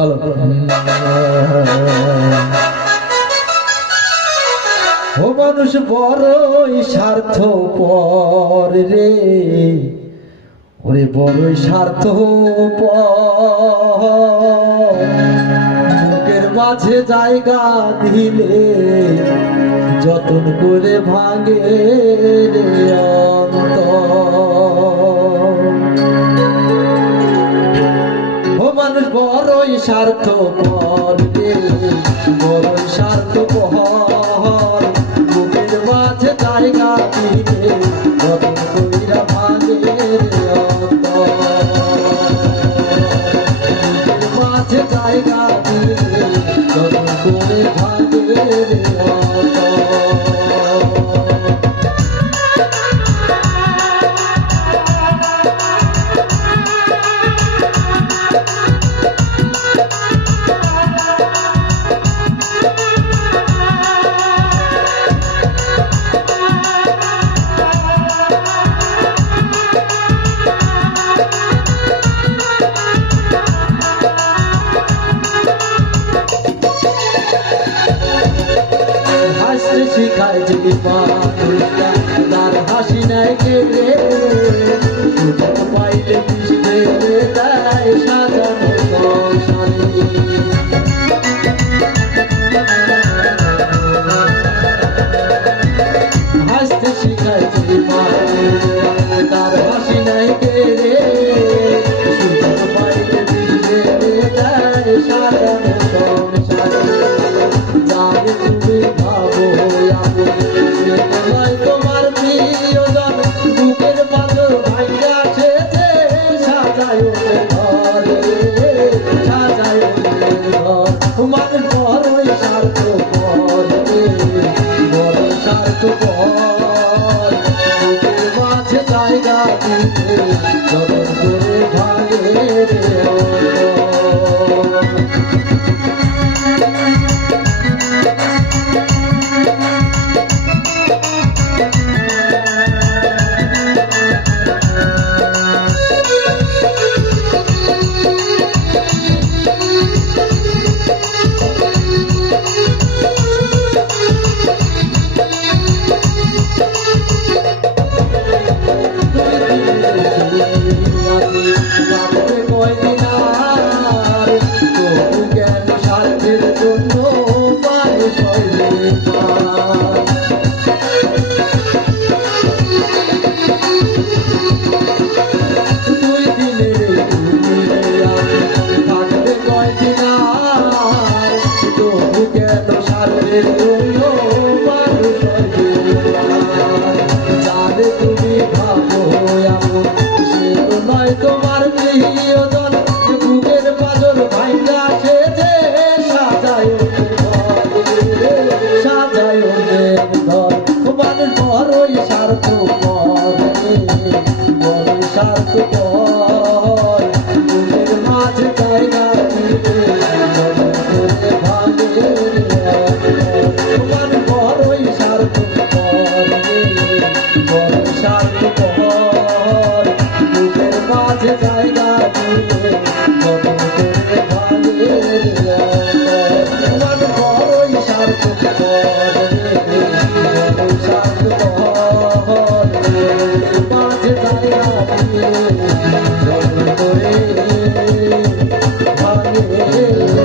Hello ও মানুষ বড়ই স্বার্থপর রে, ওরে বড়ই স্বার্থপর, বুকের মাঝে জায়গা দিলে যতন করে ভাঙে রে অন্তর। ও মানুষ বড়ই স্বার্থপর রে, বড়ই স্বার্থপর, বুকের মাঝে জায়গা দিলে যতন করে ভাঙে রে অন্তর। বুকের মাঝে জায়গা দিলে যতন করে ভাঙে রে অন্তর। শিখায় যে মানুষটা তার হাসি নাই কেড়ে, সুযোগ পাইলে পিস ঢেলে দেয় সাজানো সংসারে। হাসতে শিখায় যে মানুষটা তার হাসি নাই কেড়ে, সুযোগ পাইলে পিস ঢেলে দেয় সাজানো সংসারে। জানে তুমি ভাবো তোমার প্রিয়জন বুকের পাথর ভাইয়া সেজে সাজায় ঘর, সাজায় ঘর। মানুষ বড়ই স্বার্থপর, বড়ই স্বার্থপর, বুকের মাঝে জায়গা দিতে যতন করে ভাগে রে তুমি ভাবো এমন সে তো নয় তোমার প্রিয়জন বুকের পাথর ভাইয়া সেজে সাজায় সাজায় ঘর। মানুষ বড়ই স্বার্থপর, বড়ই স্বার্থপর, বুকের মাঝে জায়গা দিলে যতন করে ভাঙে রে অন্তর। বড়ই স্বার্থপর, বড়ই স্বার্থপর, বুকের মাঝে জায়গা দিলে যতন করে ভাঙে রে অন্তর। বড়ই স্বার্থপর, বড়ই স্বার্থপর, বুকের মাঝে জায়গা দিলে যতন করে ভাঙে।